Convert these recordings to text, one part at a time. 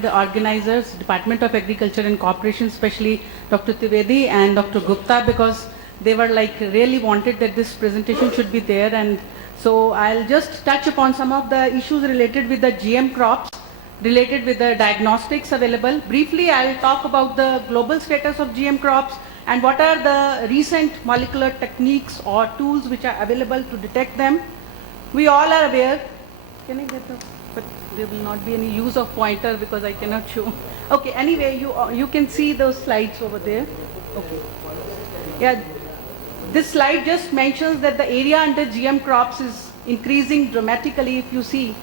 The organizers, Department of Agriculture and Cooperation, especially Dr. Trivedi and Dr. Gupta, because they were like really wanted that this presentation should be there. And so I'll just touch upon some of the issues related with the GM crops, related with the diagnostics available. Briefly, I'll talk about the global status of GM crops and what are the recent molecular techniques or tools which are available to detect them. We all are aware. Can I get the, but there will not be any use of pointer because I cannot show. Okay, anyway, you can see those slides over there. Okay. Yeah, this slide just mentions that the area under GM crops is increasing dramatically. If you see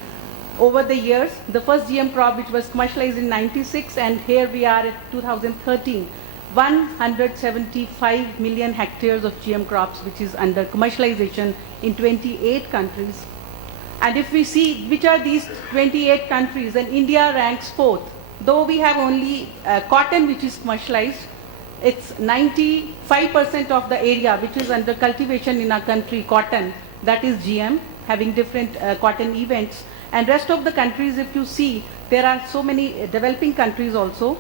over the years, the first GM crop which was commercialized in 96 and here we are at 2013. 175 million hectares of GM crops which is under commercialization in 28 countries. And if we see which are these 28 countries, then India ranks 4th. Though we have only cotton which is commercialized, it's 95% of the area which is under cultivation in our country, cotton, that is GM, having different cotton events. And rest of the countries, if you see, there are so many developing countries also.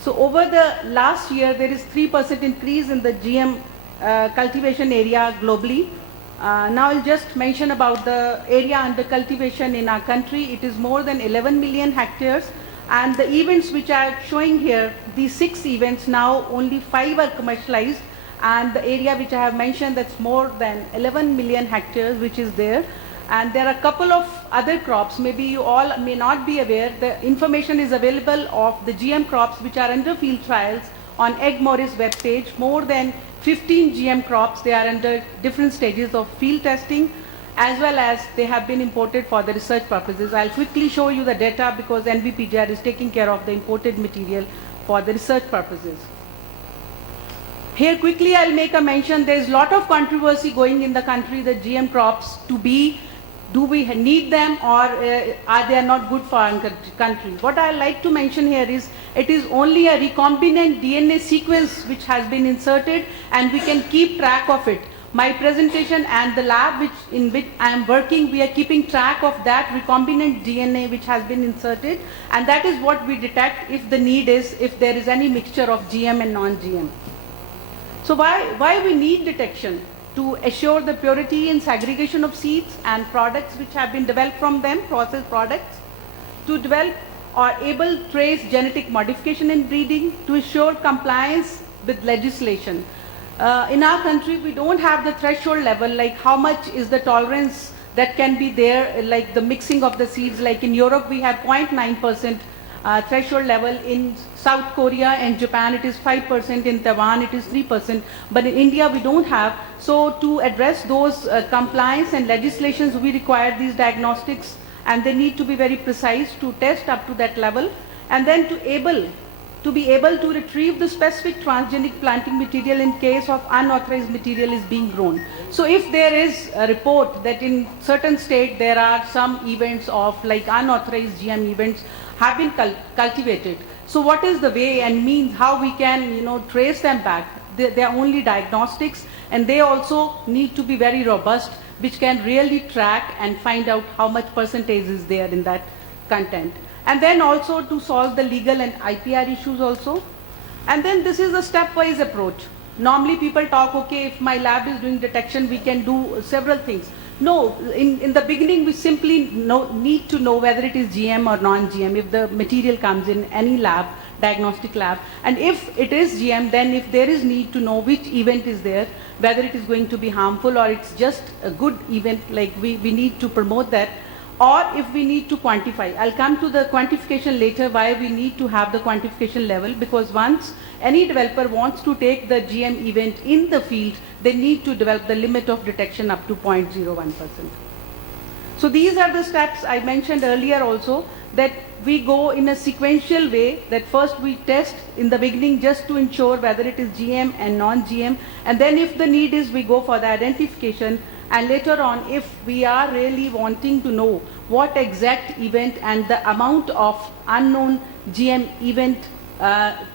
So over the last year, there is 3% increase in the GM cultivation area globally. Now I'll just mention about the area under cultivation in our country. It is more than 11 million hectares. And the events which are showing here, these 6 events, now only 5 are commercialized. And the area which I have mentioned, that's more than 11 million hectares, which is there. And there are a couple of other crops, maybe you all may not be aware. The information is available of the GM crops which are under field trials on Egg Morris webpage. More than 15 GM crops, they are under different stages of field testing, as well as they have been imported for the research purposes. I'll quickly show you the data because NBPGR is taking care of the imported material for the research purposes. Here quickly I'll make a mention, there's a lot of controversy going in the country that GM crops do we need them or are they not good for our country? What I like to mention here is it is only a recombinant DNA sequence which has been inserted and we can keep track of it. My presentation and the lab in which I am working, we are keeping track of that recombinant DNA which has been inserted, and that is what we detect if the need is, if there is any mixture of GM and non-GM. So why we need detection? To assure the purity and segregation of seeds and products which have been developed from them, processed products, to develop or able to trace genetic modification in breeding, to assure compliance with legislation. In our country, we don't have the threshold level, like how much is the tolerance that can be there, like the mixing of the seeds. Like in Europe, we have 0.9% threshold level. In South Korea and Japan, it is 5%. In Taiwan, it is 3%. But in India, we don't have. So to address those compliance and legislations, we require these diagnostics, and they need to be very precise to test up to that level, and then to be able to retrieve the specific transgenic planting material in case of unauthorized material is being grown. So if there is a report that in certain state there are some events of like unauthorized GM events have been cultivated. So what is the way and means how we can trace them back? They are only diagnostics, and they also need to be very robust, which can really track and find out how much percentage is there in that content. And then also to solve the legal and IPR issues also. And then this is a stepwise approach. Normally people talk, okay, if my lab is doing detection, we can do several things. No, in the beginning we simply need to know whether it is GM or non-GM if the material comes in any lab, diagnostic lab. And if it is GM, then if there is need to know which event is there, whether it is going to be harmful or it's just a good event, like we need to promote that. Or if we need to quantify. I'll come to the quantification later, why we need to have the quantification level, because once any developer wants to take the GM event in the field, they need to develop the limit of detection up to 0.01%. So these are the steps I mentioned earlier also, that we go in a sequential way, that first we test in the beginning just to ensure whether it is GM and non-GM, and then if the need is, we go for the identification. And later on, if we are really wanting to know what exact event and the amount of unknown GM event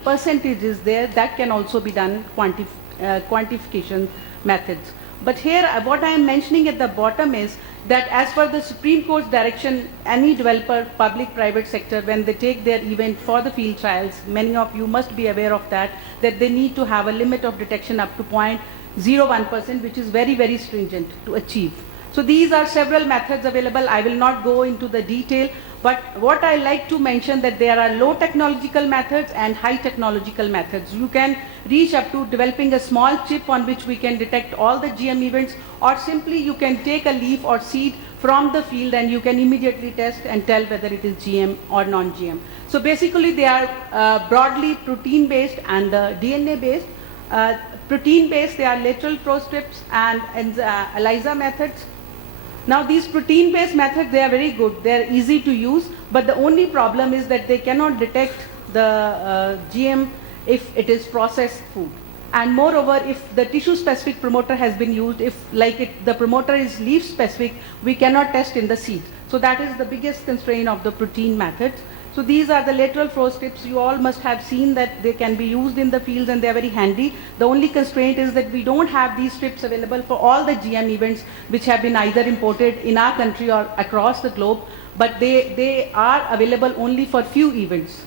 percentage is there, that can also be done quantification methods. But here, what I am mentioning at the bottom is that as per the Supreme Court's direction, any developer, public, private sector, when they take their event for the field trials, many of you must be aware of that they need to have a limit of detection up to 0.01%, which is very, very stringent to achieve. So these are several methods available. I will not go into the detail, but what I like to mention that there are low technological methods and high technological methods. You can reach up to developing a small chip on which we can detect all the GM events, or simply you can take a leaf or seed from the field and you can immediately test and tell whether it is GM or non-GM. So basically they are broadly protein-based and DNA-based. Protein-based, they are lateral flow strips and ELISA methods. Now these protein-based methods, they are very good. They are easy to use, but the only problem is that they cannot detect the GM if it is processed food. And moreover, if the tissue-specific promoter has been used, if the promoter is leaf-specific, we cannot test in the seed. So that is the biggest constraint of the protein methods. So these are the lateral flow strips. You all must have seen that they can be used in the fields and they are very handy. The only constraint is that we don't have these strips available for all the GM events which have been either imported in our country or across the globe, but they are available only for few events.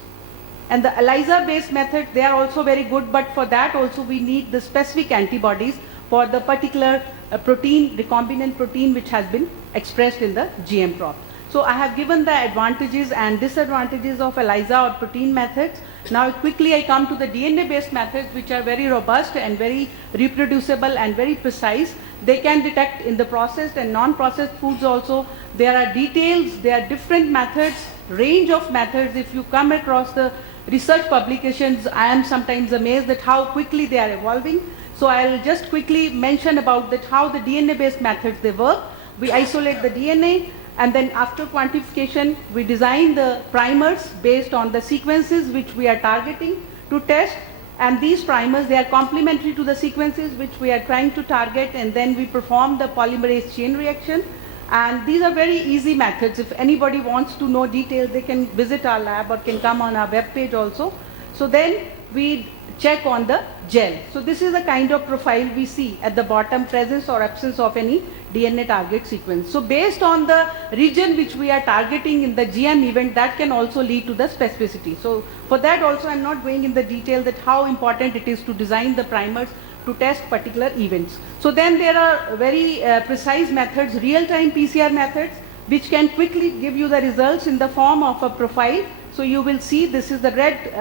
And the ELISA-based method, they are also very good, but for that also we need the specific antibodies for the particular protein, recombinant protein which has been expressed in the GM crop. So I have given the advantages and disadvantages of ELISA or protein methods. Now quickly I come to the DNA-based methods, which are very robust and very reproducible and very precise. They can detect in the processed and non-processed foods also. There are details, there are different methods, range of methods. If you come across the research publications, I am sometimes amazed at how quickly they are evolving. So I will just quickly mention about that how the DNA-based methods they work. We isolate the DNA, and then after quantification, we design the primers based on the sequences which we are targeting to test. And these primers, they are complementary to the sequences which we are trying to target, and then we perform the polymerase chain reaction. And these are very easy methods. If anybody wants to know details, they can visit our lab or can come on our web page also. So then we check on the gel. So this is the kind of profile we see at the bottom, presence or absence of any DNA target sequence. So based on the region which we are targeting in the GM event, that can also lead to the specificity. So for that also I'm not going in the detail that how important it is to design the primers to test particular events. So then there are very precise methods, real-time PCR methods, which can quickly give you the results in the form of a profile. So you will see this is the red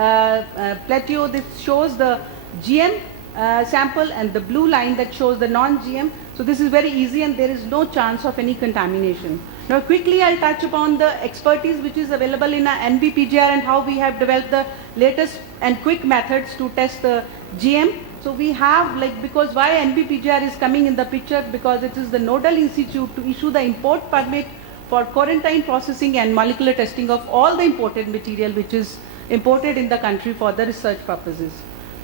plateau, this shows the GM sample, and the blue line that shows the non-GM. So this is very easy and there is no chance of any contamination. Now quickly I'll touch upon the expertise which is available in our NBPGR and how we have developed the latest and quick methods to test the GM. So we have because why NBPGR is coming in the picture, because it is the nodal institute to issue the import permit for quarantine processing and molecular testing of all the imported material which is imported in the country for the research purposes.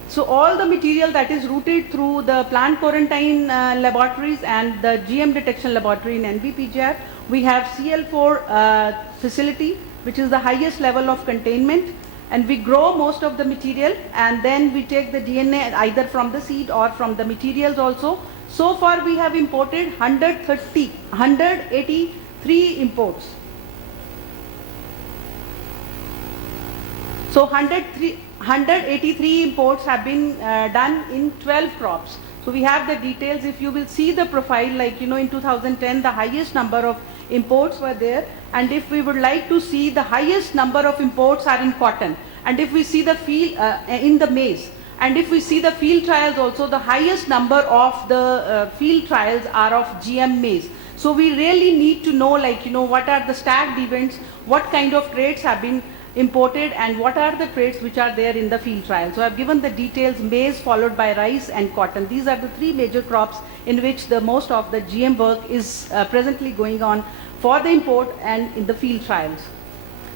So all the material that is routed through the plant quarantine laboratories and the GM detection laboratory in NBPGR, we have CL4 facility, which is the highest level of containment, and we grow most of the material and then we take the DNA either from the seed or from the materials also. So far we have imported 183 imports. So 183 imports have been done in 12 crops. So we have the details. If you will see the profile, in 2010 the highest number of imports were there, and if we would like to see the highest number of imports are in cotton, and if we see the field in the maize, and if we see the field trials also, the highest number of the field trials are of GM maize. So we really need to know what are the stacked events, what kind of traits have been imported, and what are the traits which are there in the field trial. So I've given the details: maize followed by rice and cotton. These are the three major crops in which the most of the GM work is presently going on for the import and in the field trials.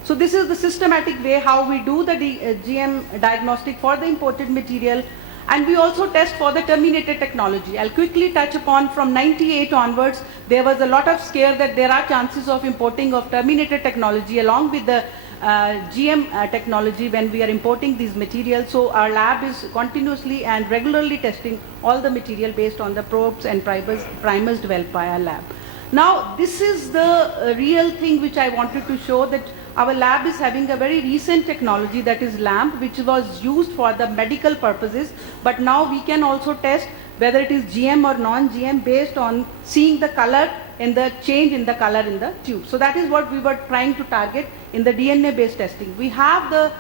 So this is the systematic way how we do the GM diagnostic for the imported material, and we also test for the terminated technology. I'll quickly touch upon from 98 onwards, there was a lot of scare that there are chances of importing of terminated technology along with the GM technology when we are importing these materials. So our lab is continuously and regularly testing all the material based on the probes and primers developed by our lab. Now, this is the real thing which I wanted to show, that our lab is having a very recent technology, that is LAMP, which was used for the medical purposes, but now we can also test whether it is GM or non-GM based on seeing the color and the change in the color in the tube. So that is what we were trying to target in the DNA based testing. We have the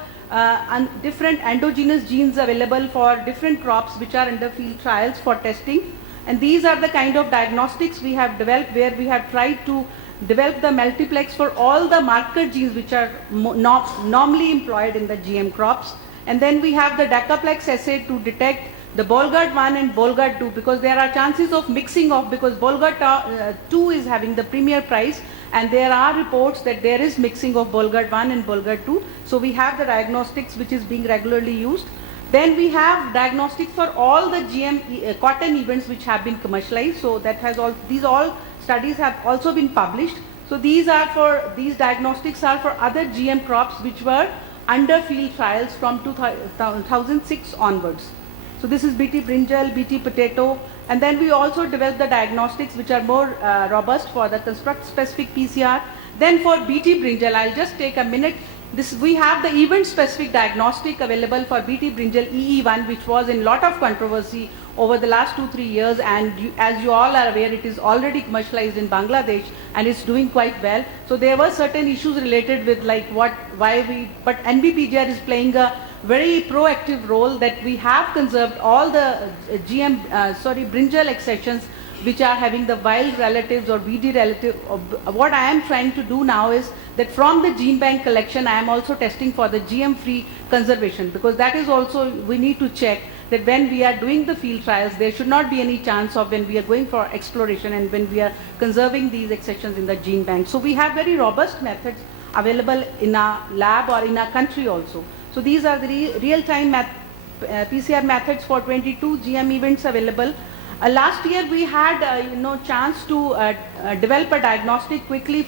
different endogenous genes available for different crops which are under field trials for testing, and these are the kind of diagnostics we have developed, where we have tried to develop the multiplex for all the marker genes which are normally employed in the GM crops. And then we have the Decaplex assay to detect the Bolgard 1 and Bolgard 2, because there are chances of mixing of, because Bolgard 2 is having the premier prize, and there are reports that there is mixing of Bolgard 1 and Bolgard 2. So we have the diagnostics which is being regularly used. Then we have diagnostics for all the GM cotton events which have been commercialized. So that has all, these all studies have also been published. So these diagnostics are for other GM crops which were under field trials from 2006 onwards. So this is BT brinjal, BT potato, and then we also developed the diagnostics which are more robust for the construct specific PCR. Then for BT brinjal, I'll just take a minute. We have the event specific diagnostic available for BT brinjal EE1, which was in lot of controversy over the last 2-3 years, and as you all are aware, it is already commercialized in Bangladesh and it's doing quite well. So there were certain issues related with but NBPGR is playing a very proactive role, that we have conserved all the brinjal accessions which are having the wild relatives or BD relative. What I am trying to do now is that from the gene bank collection, I am also testing for the GM free conservation, because that is also, we need to check that when we are doing the field trials, there should not be any chance of, when we are going for exploration and when we are conserving these accessions in the gene bank. So we have very robust methods available in our lab or in our country also. So these are the real-time PCR methods for 22 GM events available. Last year we had chance to develop a diagnostic quickly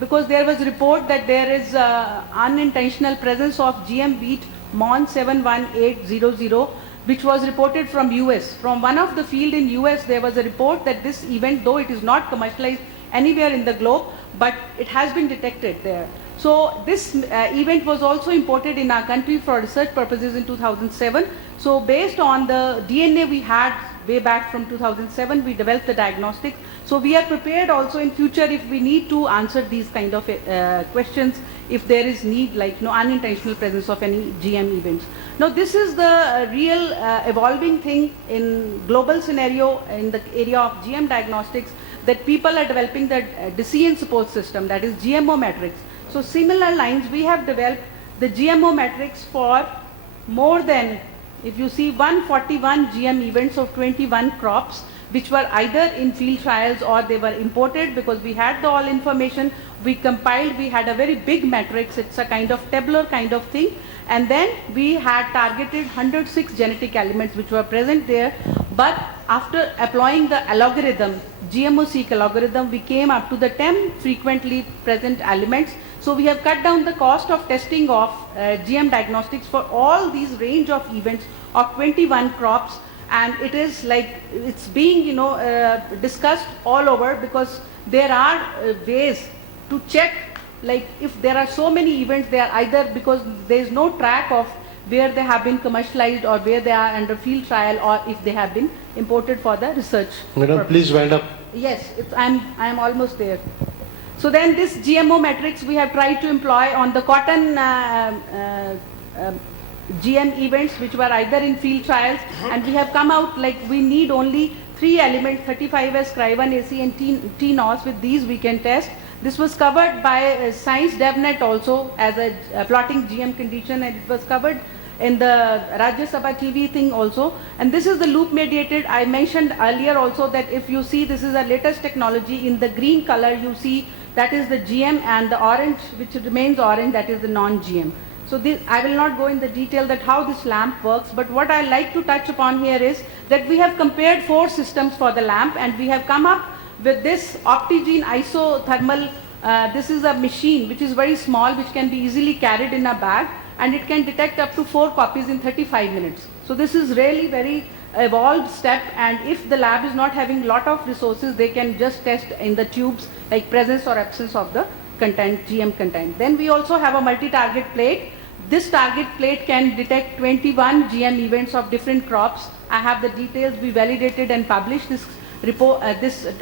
because there was a report that there is unintentional presence of GM wheat MON 71800, which was reported from US. From one of the field in US, there was a report that this event, though it is not commercialized anywhere in the globe, but it has been detected there. So this event was also imported in our country for research purposes in 2007. So based on the DNA we had way back from 2007, we developed the diagnostic. So we are prepared also in future if we need to answer these kind of questions, if there is need, like unintentional presence of any GM events. Now this is the real evolving thing in global scenario in the area of GM diagnostics, that people are developing the decision support system, that is GMO matrix. So similar lines, we have developed the GMO matrix for more than, if you see, 141 GM events of 21 crops, which were either in field trials or they were imported, because we had the all information, we compiled, we had a very big matrix, it's a kind of tabular kind of thing, and then we had targeted 106 genetic elements which were present there. But after applying the algorithm, GMO-seq algorithm, we came up to the 10 frequently present elements. So we have cut down the cost of testing of GM diagnostics for all these range of events of 21 crops, and it is like, it's being discussed all over, because there are ways to check, like if there are so many events, they are either because there is no track of where they have been commercialized or where they are under field trial, or if they have been imported for the research. Madam, please wind up. Yes, I am almost there. So then this GMO matrix we have tried to employ on the cotton GM events which were either in field trials, and we have come out like we need only 3 elements, 35S, Cry1AC and TNOS. With these we can test. This was covered by Science DevNet also as a plotting GM condition, and it was covered in the Rajya Sabha TV thing also. And this is the loop mediated. I mentioned earlier also that if you see, this is a latest technology. In the green color you see that is the GM, and the orange which remains orange, that is the non-GM. So this, I will not go in the detail that how this lamp works, but what I like to touch upon here is that we have compared 4 systems for the lamp, and we have come up with this OptiGene isothermal. This is a machine which is very small, which can be easily carried in a bag, and it can detect up to 4 copies in 35 minutes. So this is really very evolved step, and if the lab is not having lot of resources, they can just test in the tubes like presence or absence of the content, GM content. Then we also have a multi-target plate. This target plate can detect 21 GM events of different crops. I have the details. We validated and published this report, real-time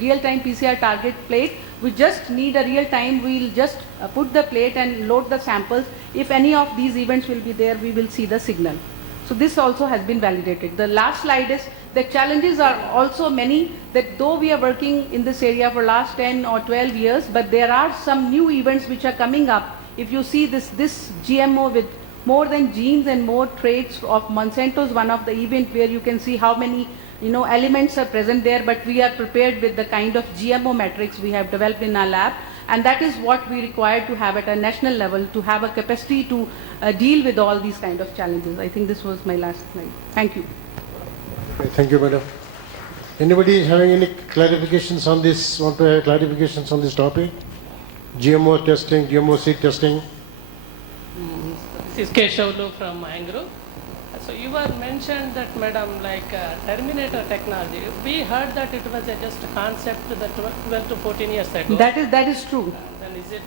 PCR target plate. We just need a real time. We'll just put the plate and load the samples. If any of these events will be there, we will see the signal. So this also has been validated. The last slide is the challenges are also many, that though we are working in this area for last 10 or 12 years, but there are some new events which are coming up. If you see this GMO with more than genes and more traits of Monsanto is one of the event where you can see how many elements are present there, but we are prepared with the kind of GMO matrix we have developed in our lab, and that is what we require to have at a national level to have a capacity to deal with all these kind of challenges. I think this was my last slide. Thank you. Okay, thank you, madam. Anybody having any clarifications on this? Want to have clarifications on this topic? GMO testing, GMO seed testing. This is Keshavlu from Angro. So you were mentioned that, madam, like Terminator technology. We heard that it was just a concept that 12 to 14 years ago. That is true. Then is it?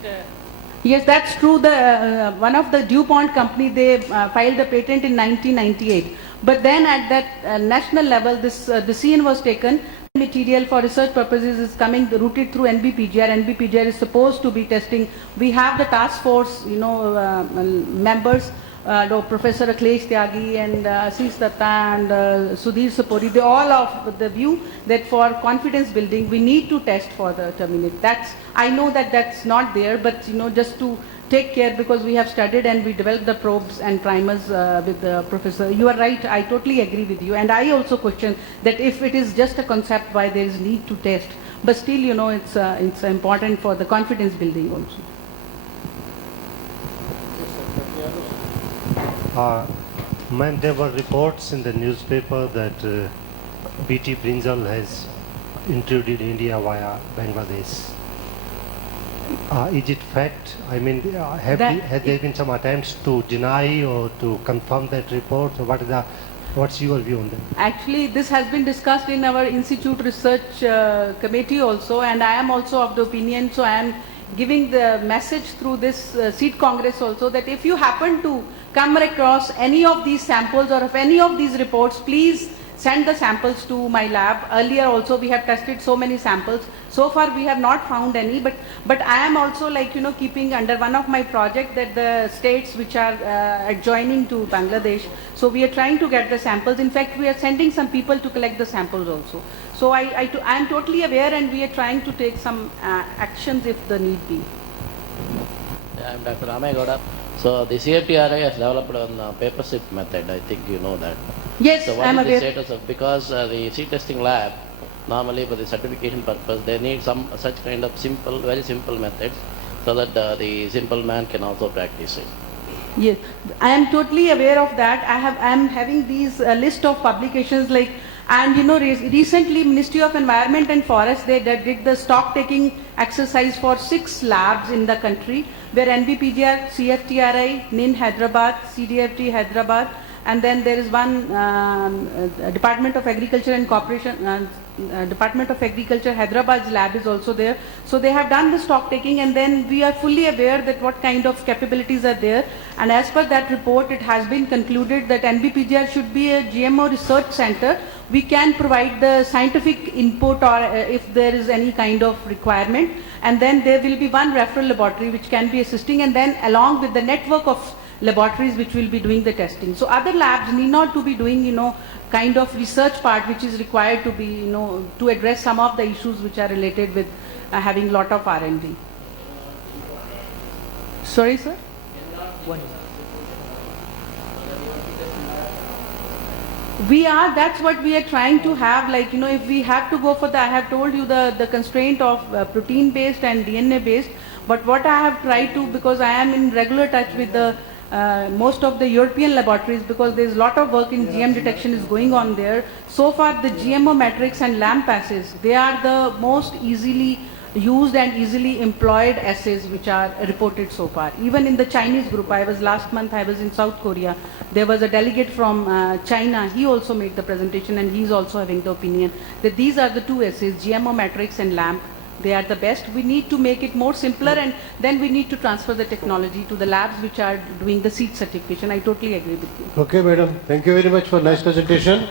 Yes, that's true. The one of the DuPont company, they filed a patent in 1998. But then at that national level, this decision was taken. Material for research purposes is coming routed through NBPGR. NBPGR is supposed to be testing. We have the task force, members, Professor Akhilesh Tyagi and Ashish Datta and Sudhir Sapori. They all of the view that for confidence building, we need to test for the Terminator. I know that that's not there, but just to take care, because we have studied and we developed the probes and primers with the professor. You are right, I totally agree with you, and I also question that if it is just a concept, why there is need to test, but still it's important for the confidence building also. Ma'am, there were reports in the newspaper that BT brinjal has entered in India via Bangladesh. Is it fact? I mean, have there been some attempts to deny or to confirm that report? Or what's your view on that? Actually, this has been discussed in our institute research committee also, and I am also of the opinion, so I am giving the message through this seed congress also, that if you happen to come across any of these samples or of any of these reports, please send the samples to my lab. Earlier also we have tested so many samples. So far we have not found any, but I am also keeping under one of my project that the states which are adjoining to Bangladesh, so we are trying to get the samples. In fact, we are sending some people to collect the samples also. So I am totally aware, and we are trying to take some actions if the need be. I am Dr. Ramaya. So the CFTRI has developed a paper strip method. I think you know that. Yes, so what I am is aware. the status of, because the seed testing lab normally for the certification purpose they need some such kind of simple, very simple methods, so that the simple man can also practice it. Yes, I am totally aware of that. I am having these list of publications and recently Ministry of Environment and Forest, they did the stock taking exercise for 6 labs in the country, where NBPGR, CFTRI, NIN Hyderabad, CDFT Hyderabad, and then there is one Department of Agriculture and Corporation, Department of Agriculture Hyderabad's lab is also there. So they have done the stock taking, and then we are fully aware that what kind of capabilities are there, and as per that report it has been concluded that NBPGR should be a GMO research center. We can provide the scientific input or if there is any kind of requirement, and then there will be one referral laboratory which can be assisting, and then along with the network of laboratories which will be doing the testing. So other labs need not to be doing kind of research part which is required to be to address some of the issues which are related with having lot of R&D. Sorry, sir? That's what we are trying to have, if we have to go for I have told you the constraint of protein based and DNA based, but what I have tried to, because I am in regular touch with the most of the European laboratories, because there is a lot of work in GM detection is going on there. So far the GMO matrix and LAMP assays, they are the most easily used and easily employed assays which are reported so far. Even in the Chinese group, last month I was in South Korea, there was a delegate from China, he also made the presentation and he is also having the opinion that these are the two assays, GMO matrix and LAMP, they are the best. We need to make it more simpler and then we need to transfer the technology to the labs which are doing the seed certification. I totally agree with you. Okay, madam. Thank you very much for nice presentation.